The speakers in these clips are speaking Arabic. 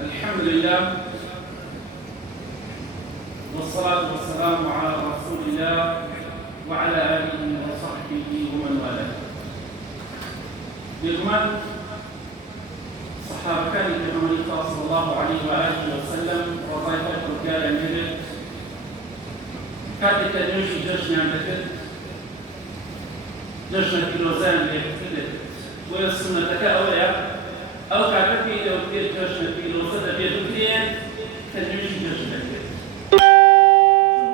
الحمد لله والصلاة والسلام على رسول الله وعلى آله وصحبه ومن والاه. بضمان صحابة كان محمد صلى الله عليه وآله وسلم وظائفة رجال الجبل كانت تدريش جشن عندك جشن كيلوزان ليكتلت ويصنع تكاؤية أو كاتبي لو كتير جشن كيلوزان بيدوكريان تدريش جشن عندك شو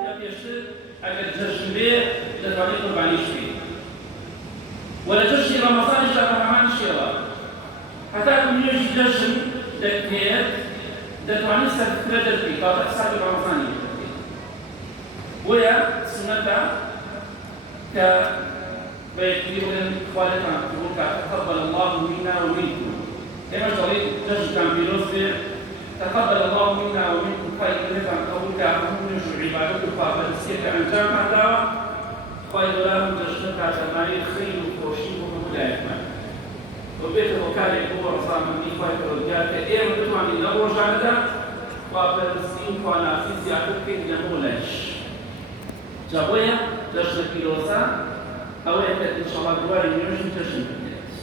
كبيشت أجل جشن بيه لتواني قربانيش بيه ولا جشن رمضان شهر رمضان شيئا حتى كم يجي جشن دكتير دتواني سكرتر بيه قاطع حساب رمضان ويا سنة كبيتيرون خالقا تقول تقبل الله منا ومنكم كما تريد جشن بيروسبير تقبل الله منا ومنكم خير لكم تقول كأنهم يشرع عبادتك فأبنسيك عن جامعة دعوة خير لهم جشنك عشان خير وخوشيكم وملايكم وبيت وكالي هو رصام مني خير الرجال كأير ودتوا من الأول جاندا وأبنسين فأنافسي أكبر يمولش جابويا جشن كيلوسا أو يكاد إن شاء الله دواري يوجد جشن كيلوس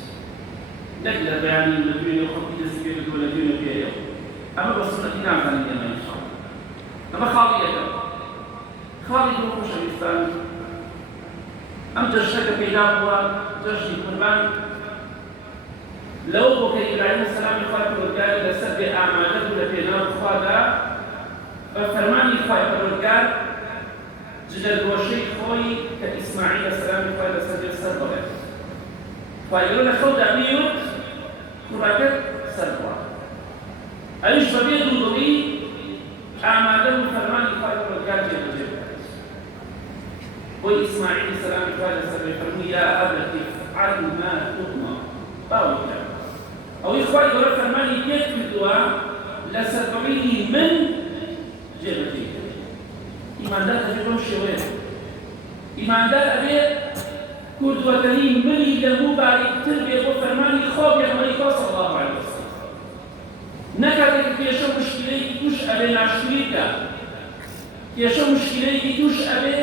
نقدر بيعني الذين يخطي تسبيل الذين بيعيو أما بصنا إنام عن اليمن إن شاء الله أما خالي روح شريفان أم جشنك بيلا هو جشن قربان لو بكي إبراهيم السلام يخاطب الرجال لسبب أعماله لبينا وخادا ففرماني يخاطب الرجال جدل وشيء خوي كإسماعيل السلام يقول سجل سربه فيقول له خود أميوت كراكت سربه أيش ببيض ضوئي أعماله فرمان يقول الرجال جل وإسماعيل السلام يقول سربه يا أبت افعل ما تؤمر باوي أو يقول فرمان يكتب الدعاء لسربه من جبتي إيماندار أبيكم شوية إيماندار أبي كرد وتنين مني دمو بارك تربية وفرماني خوب يا مليكا صلى الله عليه وسلم نكادك كيشو مشكلة توش أبي ناشريكا كيشو مشكلة توش أبي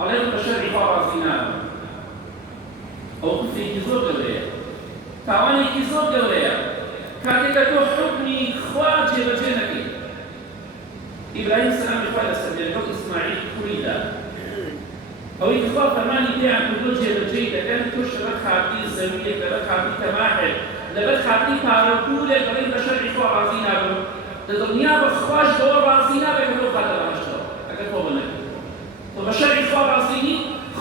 عليك بشر فارزينا أو كفي كيزور جوية تاواني كيزور جوية كادك تو حكمي خواجه وجنكي إبراهيم السلام يقول سبيل إسماعيل كريدا أو يخاف فرماني بيع كلوجيا الجيدة كان تشرب خاطي الزمية لبت خاطي تماحل لبت خاطي باركولة قريب بشر عفوا رازينا بو الدنيا بخواش دور رازينا بكلو خاطر راشدو أكد هو بنك وبشر عفوا رازيني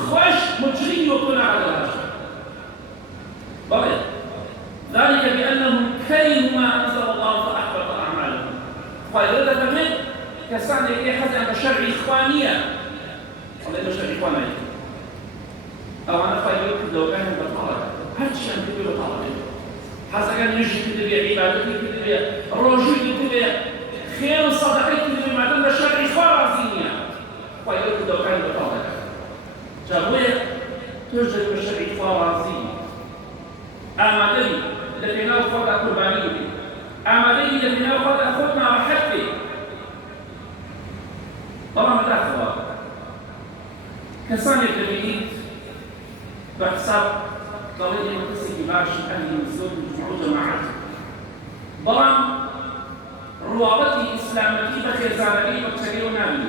خواش مجرين يكون على راشدو بغير ذلك بأنهم كرهوا ما أنزل الله فأحبط أعمالهم فإذا كمان كسان يكي حزن بشرع إخوانية ولا بشرع إخوانية أو أنا فايلوك لو كان بطالة هل شيء كده بطالة حزن كان يجي كده بعبادتي كده رجوعي كده خير الصدقات كده معدن بشرع إخوانية فايلوك لو كان بطالة جابوية ترجع بشرع إخوانية أمادي لكنه فرد قربانية أمادي لكنه فرد أخذنا وحدي طبعا متأخر كسان الجميلين بحساب طريقة مقصي كباش أهل المسلوك مجموع جماعات طبعا روابطي إسلامتي بخيزاني وكتري ونامي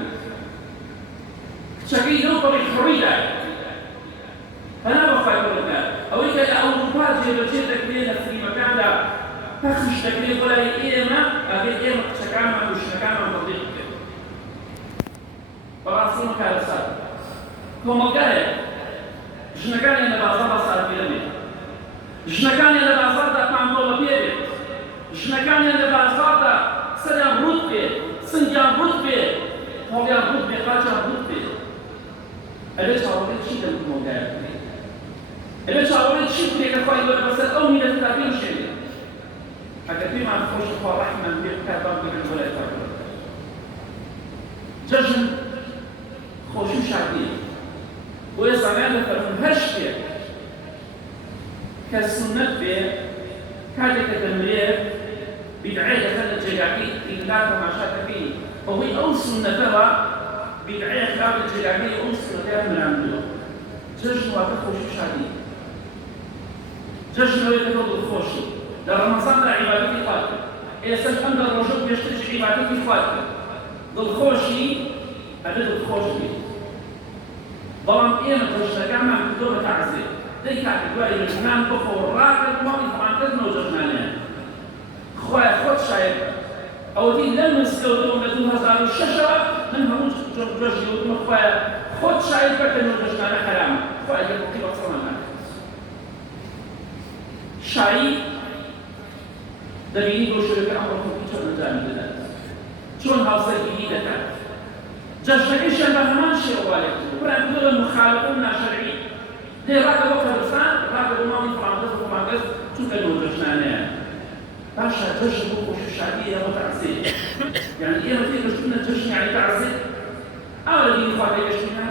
كتري نوبة بالحرية فأنا بخير لك أو إذا الأوروبا جيبت لنا في مكان لا تخش تكليف ولا إيما أبي إيما تشكاما وش نكاما تضيق براسي مكالسات كما قال جنكاني أنا بعضها صار بيرمي جنكاني أنا بعضها كمان طول بيرمي جنكاني أنا بعضها سلام رتبة سنجام رتبة طبيعة رتبة قاجة رتبة أليس أولاد شيء كما قال أليس أولاد شيء كذا كفاية بس أو من التابين شيء حتى فيما تخش فرحمة بكتاب بالولايات جشن خوشو شعبية ويصنع لفرم هشكي كالسنة بيه كادة تنمية بدعية خلت جێگاکەی ئیندا تەماشاکەکەی ئەوەی ئەو سونەتەوە بیدعەیە خراپ لە جێگاکەی ئەو سونەتەیە مراندووە. جەژن واتە خۆشی و شادی. جەژنەوەی کە تۆ دڵخۆشی لە ڕەمەزاندا عیبادەتی خوا کرد. ئێستاش ئەم لە ڕۆژە پێشترش عیبادەتی خوا کرد. دڵخۆشی ئەبێ دڵخۆش بیت. بەڵام ئێمە جەژنەکانمان کردۆ بە تەعزیە. دەی کاتێک دوای ژنان بخۆ ڕاکرد ماڵی فڕانکردنەوە جەژنانەیە. خوایە خۆت شایەت بە. ئەوە دی لەم مزگەوتەوە لە 2006ەوە من هەموو جۆژی وتمە خوایە خۆت شایەت بە کە نەو جەژنانە حرامە. خوایە گەڵکی بە قسەمان ناکرد. شایی دەبینی بۆ شوێنەکە ئەمڕۆ کۆمپیوتەر ئەنجامی دەدات. چۆن هاوسەرگیری دەکات. جەژنەکەیشیان بە هەمان شێوە لێ کردووە. بڕیان کردووە مخالفە و ناشەرعی. لێ ڕاکە بۆ کوردستان، ڕاکە بۆ ماڵی فڕانکەس و فڕانکەس چونکە نەو جەژنانەیە. باشا جەژن بۆ خۆشەشادی ئێمە تەعزیە. یعنی ئێمە تێگەشتوونە جەژن یعنی تەعزیە. ئەوە لە دینی خوا تێگەشتوونە.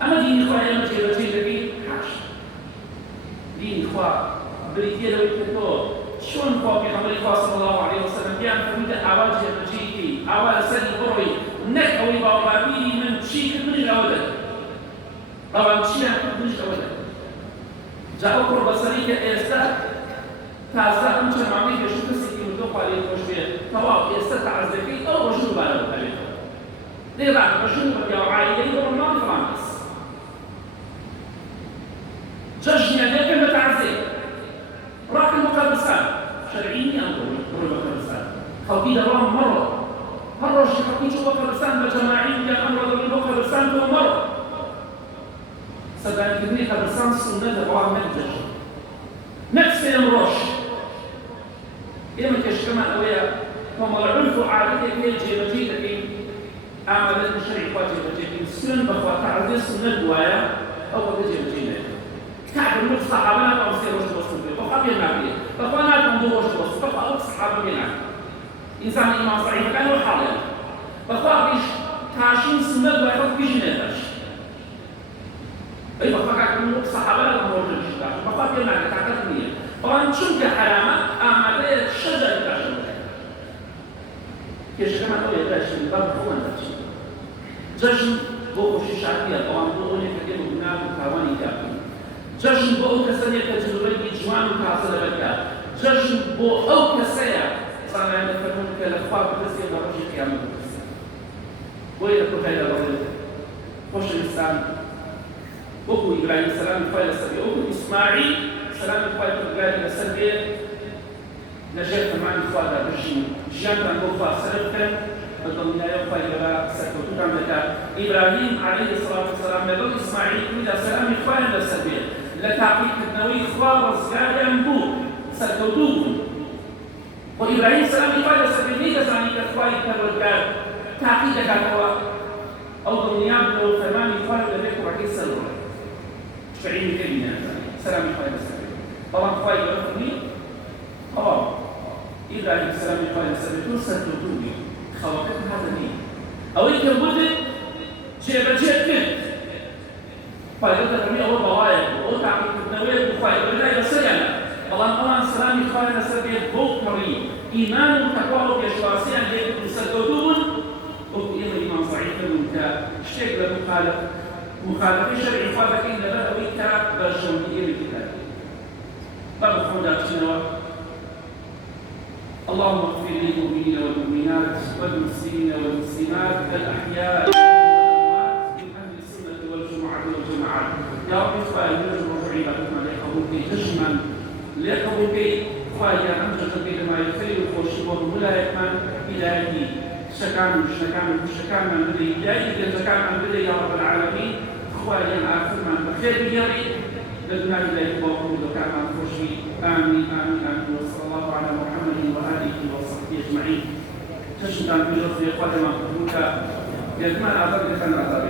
ئەمە دینی خوا ئێمە جێبەجێ دەکەین حاشا. دینی خوا بریتیە لەوەی کە تۆ چۆن خوا پێغەمبەری خوا صلی الله علیه وسلم بیان فەرموویدە ئاوا جێبەجێیکەی، ئاوا لەسەری بڕۆی، نەک ئەوەی باوەڕابیری من چی کرد منیش ئەوە دەکەم. بەڵام چیان کرد منیش ئەوە دەکەم. جا ئەو قوربەسەری کە ئێستا تازە ئەم چەند مانگەی پێشوو کەسێکی وتۆ خوا لێی خۆش بێت تەواو ئێستا تەعزیەکەی ئەو ڕۆژن دووبارەوە هەبێتەوە. لێ ڕاکە ڕۆژن بە پیاو عایلەی بۆ ماڵی فڕانکەس. جەژنیان دەکەن بە تەعزیە. ڕاکن بۆ قەبرستان. شەرعی نییە ئەم ڕۆی بە قەبرستان. خەڵکی دەڕۆن مەڕۆ. هەر ڕۆژی خەڵکی چوو بۆ قەبرستان بە جەماعی میگەن ئەمڕۆ دەبین بۆ قەبرستان تۆ مەڕۆ. سەردانکردنی قەبرستان سوننەتە بەڵام نەک جەژن. نەک سێم ڕۆژ. ئێمە کێشەکەمان ئەوەیە کۆمەڵە عورف و عادەتێک هەیە جێبەجێ دەکەین ئامادەت بە شەرعی خوا جێبەجێ بکەین. سوێن بەخوا تەعزیە سوننەت وایە ئەو وەکە جێبەجێ نەکەین. كعب من الصحابة لا تنصير وش توصل به، بقى بينا فيه، بقى لا تنظر وش توصل، بقى أو الصحابة بينا. إنسان إمام صحيح كان هو حاضر، بقى بيش تعشين سنة ويحط بيش نتاش. أي بقى كعب من الصحابة لا تنظر وش توصل، بقى بينا كعكتنية. طبعا شو كحرامة أعمال الشجر تاشين. كيش كمان هو يتاشين باب هو نتاشين. جشن بوقش الشعبية طبعا بوقني كتير وبناء وكواني كافي. جەژن بۆ ئەو کەسەیە کە جلوبەرگی جوان و تازە دەبێت. جەژن بۆ ئەو کەسەیە زانایان دەفەرمون کە لە خوا بپرسێ بە ڕۆژی قیامەت بپرسێ. بۆیە لە کۆتایی دەڵێت خۆشەویستان وەکو ئیبراهیم سەلامی خوای لەسەر بێ، وەکو ئیسماعیل سەلامی خوای پروردگاری لەسەر بێ لەژێر فەرمانی خوادا بژین، ژیانتان بۆ خوا سەرف بکەن بە دڵنیایی خوای گەورە سەرکەوتووتان دەکات. ئیبراهیم عەلەیهی سەڵات وسەلام لەگەڵ ئیسماعیل کودا سەلامی خوایان لەسەر بێ لە تاقیکردنەوەی خوا ڕزگاریان بوو سەرکەوتوو بوون. و ئیبراهیم سەلامی خوای لەسەر بێ نەیدەزانی کە خوای پەروەردگار تاقی دەکاتەوە ئەو دڵنیا بنەوە فەرمانی خوای دەبێت کوڕەکەی سەر بڕێ. شعیری تێبی نازانی سەلامی خوای لەسەر بێ. بەڵام خوای گەورە فەرمی ئەوە ئیبراهیم سەلامی خوای لەسەر بێ تۆ سەرکەوتوو بی خەوەکەت هەذا نییە. ئەوەی کە بودت جێبەجێ کرد فایدە دەکەمی ئەوە بەڵایە بوو ئەو تاقیکردنەوەیە بوو خوای گەورەی لەسەریانە. بەڵام ئەوان سەلامی خوای لەسەر بێت بۆ پەڕی ئیمان و تەقوا و پێشواسییان لێ کرد و سەرکەوتوو بوون. وەکو ئێمە ئیمان سەعید فەرموون کە شتێک لە مخالفەی شەرعی خوا دەکەین لەبەر ئەوەی کە بەرژەوەندی ئێمەی دەکات. با بە خۆدا بچینەوە. اللهم اغفر للمؤمنين والمؤمنات والمسلمين والمسلمات الأحياء من أهل السنة والجماعة والجماعات. يا رب اغفر لنا وعبادتنا لقبولك جشما لقبولك خوايا أمجد بين ما يخير وخوشبه ولايتنا إلهي شكان من بدي إلهي شكان من بدي يا رب العالمين خوايا آخر من بخير بيري لدنا إلهي وقوم وكان خوشي آمين آمين آمين وصلى الله على محمد وآله وصحبه أجمعين. تشهد أن بجرد في قدم مقبولك يجمع الأعضاء لفن الأعضاء